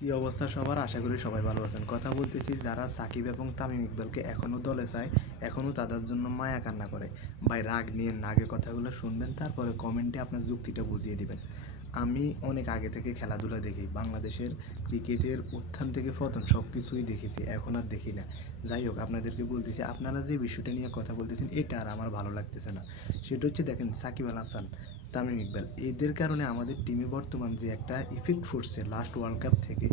কি অবস্থা সবার? আশা করি সবাই ভালো আছেন। কথা বলতেছি যারা সাকিব এবং তামিম ইকবালকে এখনও দলে চায় এখনও তাদের জন্য মায়া কান্না করে। ভাই, রাগ নিয়ে নাগে কথাগুলো শুনবেন, তারপরে কমেন্টে আপনার যুক্তিটা বুঝিয়ে দিবেন। আমি অনেক আগে থেকে খেলাধুলা দেখি, বাংলাদেশের ক্রিকেটের উত্থান থেকে পতন সব কিছুই দেখেছি, এখন আর দেখি না। যাই হোক, আপনাদেরকে বলতেছি, আপনারা যে বিষয়টা নিয়ে কথা বলতেছেন, এটা আর আমার ভালো লাগতেছে না। সেটা হচ্ছে দেখেন সাকিব আল হাসান তামিম ইকবাল, এদের কারণে আমাদের টিমে বর্তমান যে একটা ইফেক্ট ফুটছে লাস্ট ওয়ার্ল্ড কাপ থেকে,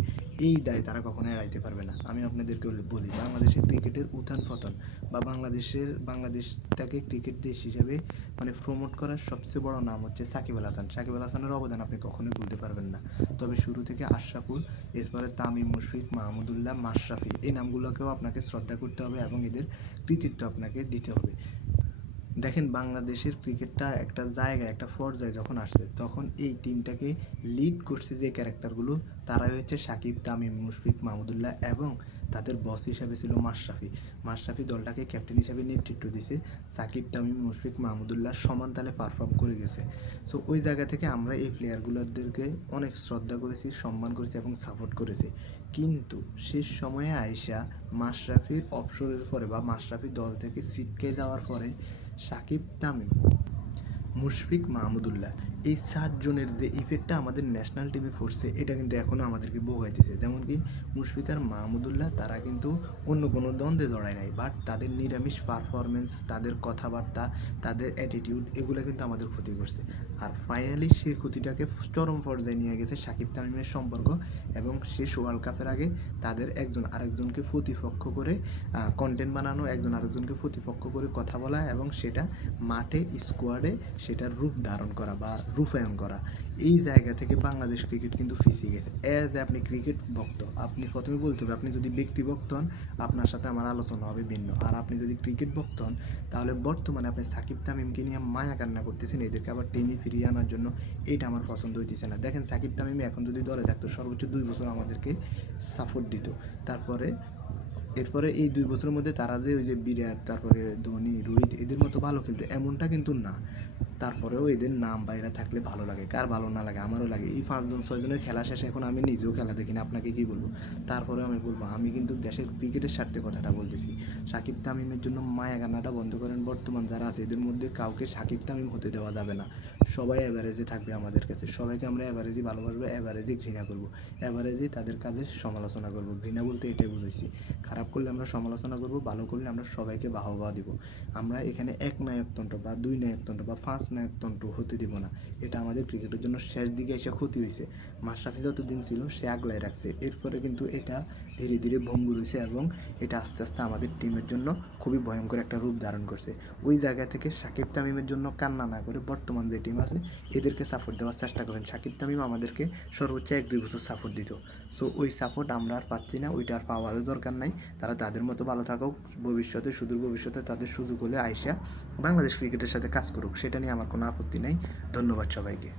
এই দায় তারা কখনো এড়াইতে পারবে না। আমি আপনাদেরকে বলি, বাংলাদেশের ক্রিকেটের উত্থান পতন বা বাংলাদেশের, বাংলাদেশটাকে ক্রিকেট দেশ হিসেবে মানে প্রমোট করার সবচেয়ে বড় নাম হচ্ছে সাকিব আল হাসান। সাকিব আল হাসানের অবদান আপনি কখনোই ভুলতে পারবেন না। তবে শুরু থেকে আশরাফুল, এরপরে তামিম, মুশফিক মাহমুদুল্লাহ মাশরাফি, এই নামগুলোকেও আপনাকে শ্রদ্ধা করতে হবে এবং এদের কৃতিত্ব আপনাকে দিতে হবে। দেখেন বাংলাদেশের ক্রিকেটটা একটা জায়গায়, একটা পর্যায়ে যখন আসছে, তখন এই টিমটাকে লিড করছে যে ক্যারেক্টারগুলো তারাই হচ্ছে সাকিব, তামিম, মুশফিক, মাহমুদুল্লাহ এবং তাদের বস হিসাবে ছিল মাশরাফি। মাশরাফি দলটাকে ক্যাপ্টেন হিসাবে নেতৃত্ব দিছে সাকিব, তামিম, মুশফিক, মাহমুদুল্লাহ সমান তালে পারফর্ম করে গেছে। সো ওই জায়গা থেকে আমরা এই প্লেয়ারগুলোদেরকে অনেক শ্রদ্ধা করেছি, সম্মান করেছি এবং সাপোর্ট করেছি। কিন্তু শেষ সময়ে আয়সা মাশরাফির অবসরের পরে বা মাশরাফি দল থেকে ছিটকে যাওয়ার পরে সাকিব তামিম মুশফিক মাহমুদুল্লাহ। এই চারজনের যে ইফেক্টটা আমাদের ন্যাশনাল টিমে পড়ছে, এটা কিন্তু এখনও আমাদেরকে ভোগাইতেছে। যেমন কি মুশফিক আর মাহমুদুল্লাহ তারা কিন্তু অন্য কোনো দ্বন্দ্বে জড়ায় নাই বাট তাদের নিরামিষ পারফরমেন্স তাদের কথাবার্তা, তাদের অ্যাটিটিউড এগুলো কিন্তু আমাদের ক্ষতি করছে। আর ফাইনালি সেই ক্ষতিটাকে চরম পর্যায়ে নিয়ে গেছে সাকিব তামিমের সম্পর্ক এবং শেষ ওয়ার্ল্ড কাপের আগে তাদের একজন আরেকজনকে প্রতিপক্ষ করে কন্টেন্ট বানানো, একজন আরেকজনকে প্রতিপক্ষ করে কথা বলা এবং সেটা মাঠে স্কোয়াডে সেটার রূপ ধারণ করা বা রূপায়ণ করা। এই জায়গা থেকে বাংলাদেশ ক্রিকেট কিন্তু ফিসে গেছে। অ্যাজ এ আপনি ক্রিকেট ভক্ত, আপনি প্রথমে বলতে হবে, আপনি যদি ব্যক্তি ভক্ত হন, আপনার সাথে আমার আলোচনা হবে ভিন্ন। আর আপনি যদি ক্রিকেট ভক্ত হন, তাহলে বর্তমানে আপনি সাকিব তামিমকে নিয়ে মায়া কান্না করতেছেন এদেরকে। আবার টেনে ফিরিয়ে আনার জন্য এটা আমার পছন্দ হইতেছে না। দেখেন, সাকিব তামিম এখন যদি দলে থাকতো, সর্বোচ্চ দুই বছর আমাদেরকে সাপোর্ট দিত। তারপরে, এরপরে এই দুই বছরের মধ্যে তারা যে ওই যে বিরাট, তারপরে ধোনি, রোহিত, এদের মতো ভালো খেলতো, এমনটা কিন্তু না। তারপরেও এদের নাম বাইরে থাকলে ভালো লাগে। কার ভালো না লাগে? আমারও লাগে। এই পাঁচজন, ছয়জনের খেলা শেষে এখন আমি নিজেও খেলা দেখি না আপনাকে কি বলব? তারপরে আমি বলব, আমি কিন্তু দেশের ক্রিকেটের স্বার্থে কথাটা বলতেছি। সাকিব তামিমের জন্য মায়া গান্নাটা বন্ধ করেন। বর্তমান যারা আছে, এদের মধ্যে কাউকে সাকিব তামিম হতে দেওয়া যাবে না। সবাই অ্যাভারেজে থাকবে আমাদের কাছে। সবাইকে আমরা অ্যাভারেজই ভালোবাসবো অ্যাভারেজই ঘৃণা করব। অ্যাভারেজই তাদের কাজে সমালোচনা করব। ঘৃণা বলতে এটাই বুঝেছি খারাপ করলে আমরা সমালোচনা করব, ভালো করলে আমরা সবাইকে বাহবা দিব। আমরা এখানে এক নায়কতন্ত্র বা দুই নায়কতন্ত্র বা পাঁচ নায়কতন্ত্র হতে দিব না। এটা আমাদের ক্রিকেটের জন্য শেষ দিকে এসে ক্ষতি হয়েছে মাশরাফি যতদিন ছিল, সে আগলায় রাখছে। এরপরে কিন্তু এটা ধীরে ধীরে ভঙ্গুর হয়েছে এবং এটা আস্তে আস্তে আমাদের টিমের জন্য খুবই ভয়ঙ্কর একটা রূপ ধারণ করছে। ওই জায়গা থেকে সাকিব তামিমের জন্য কান্না না করে বর্তমান যে টিম আছে, এদেরকে সাপোর্ট দেওয়ার চেষ্টা করেন। সাকিব তামিম আমাদেরকে সর্বোচ্চ এক দুই বছর সাপোর্ট দিত। সো ওই সাপোর্ট আমরা আর পাচ্ছি না, ওইটা আর পাওয়ারও দরকার নাই। তারা তাদের মতো ভালো থাকুক, ভবিষ্যতে, সুদূর ভবিষ্যতে তাদের সুযোগ হলে আইসা বাংলাদেশ ক্রিকেটের সাথে কাজ করুক, সেটা নিয়ে আমার কোনো আপত্তি নেই। ধন্যবাদ সবাইকে।